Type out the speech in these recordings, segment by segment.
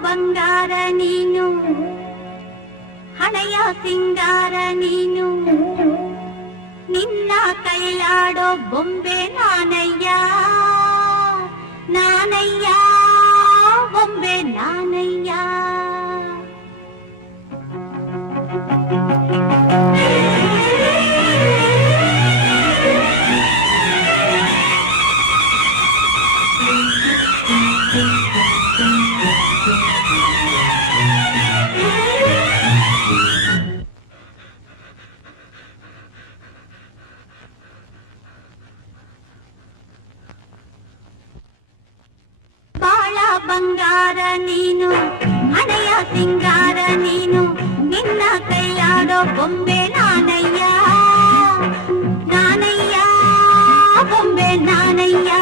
ಬಂಗಾರ ನೀನು, ಹಣೆಯ ಸಿಂಗಾರ ನೀನು, ನಿನ್ನ ಕೈಲಾಡೋ ಬೊಂಬೆ ನಾನಯ್ಯ, ನಾನಯ್ಯ ಬೊಂಬೆ ನಾನಯ್ಯ. ಬಂಗಾರ ನೀನು, ಹಣೆಯ ಸಿಂಗಾರ ನೀನು, ನಿನ್ನ ಕೈಲಾಡೋ ಬೊಂಬೆ ನಾನಯ್ಯ, ನಾನಯ್ಯ ಬೊಂಬೆ ನಾನಯ್ಯ.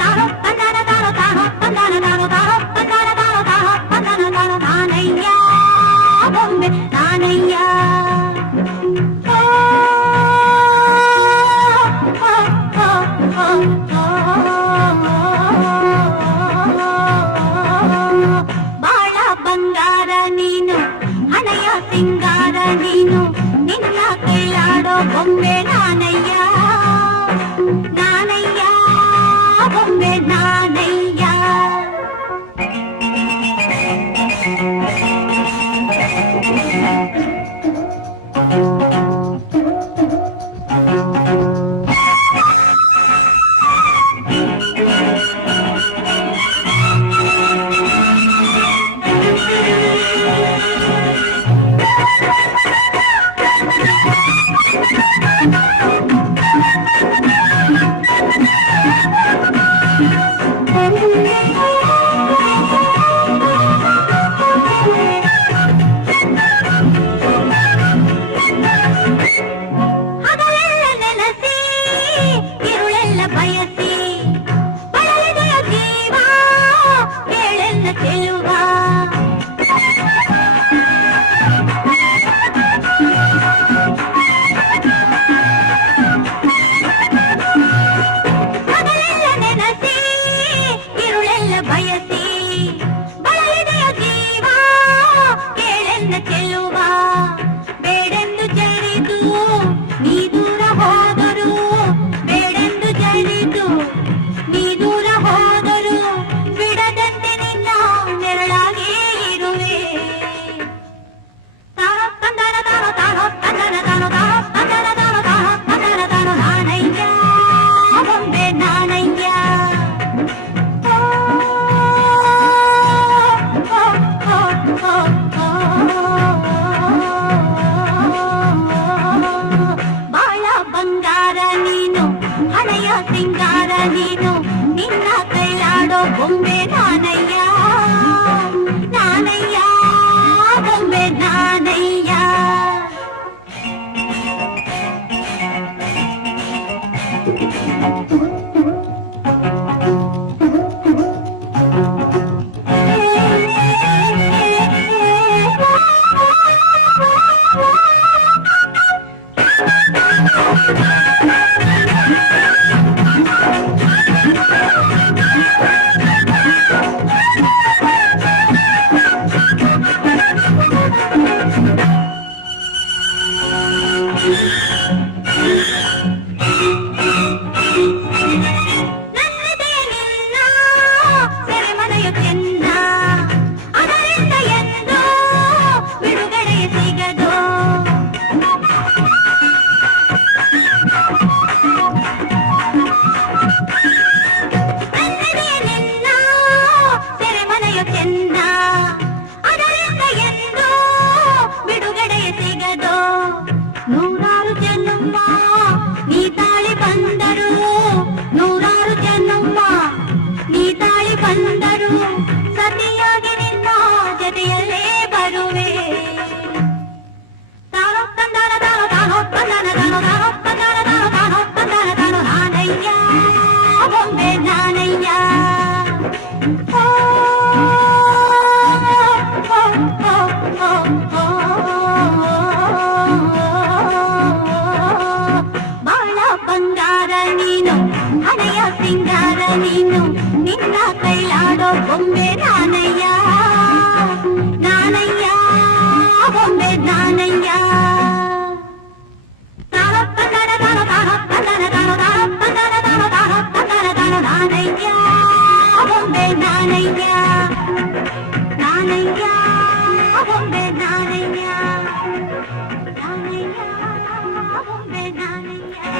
ತಾರೋ ಪಂದಾರ ತಾರೋ ತಾರೋ ಪಂದಾರ ತಾರೋ ತಾರೋ ಪಂದಾರ ತಾರೋ ತಾರೋ ಪಂದಾರ ತಾರೋ ನಾನಯ್ಯ ಬೊಂಬೆ ನಾನಯ್ಯ. ಸಿಂಗಾರ ನೀನು, ನಿನ್ನ ಕೈಲಾಡೋ ಬೊಂಬೆ ನಾನಯ್ಯ, ನಾನಯ್ಯ ಬೊಂಬೆ ನಾನಯ್ಯ. ಸಿಂಗಾರ ನೀನು, ನಿನ್ನ ಕೈಲಾಡೋ ಬೊಂಬೆ ನಾನಯ್ಯ, ನಾನಯ್ಯ ಬೊಂಬೆ ನಾನಯ್ಯ. ನೂರಾರು ಜನ್ಮ ನೀ ತಾಳಿ ಬಂದರು, ನೂರಾರು ಜನ್ಮ ನೀ ತಾಳಿ ಬಂದರು, ಸತಿಯಾಗಿ ನಿನ್ನ ಜೊತೆಯಲ್ಲೇ ಬರುವೆ. ತಾರೋ ತಂದಾನ ತಾರೋ ತಾರೋ ತಂದಾನ ತಾರೋ ತಾರೋ ತಂದಾನ ತಾರೋ ತಾರೋ ತಂದಾನ ತಾರೋ ನಾನಯ್ಯ ಬೊಂಬೆ ನಾನಯ್ಯ. ಬಂಗಾರ ನೀನು, ಹಣೆಯ ಸಿಂಗಾರ ನೀನು, ನಿನ್ನ ಕೈಲಾಡೋ ಬೊಂಬೆ ನಾನಯ್ಯ. ನಾನಯ್ಯ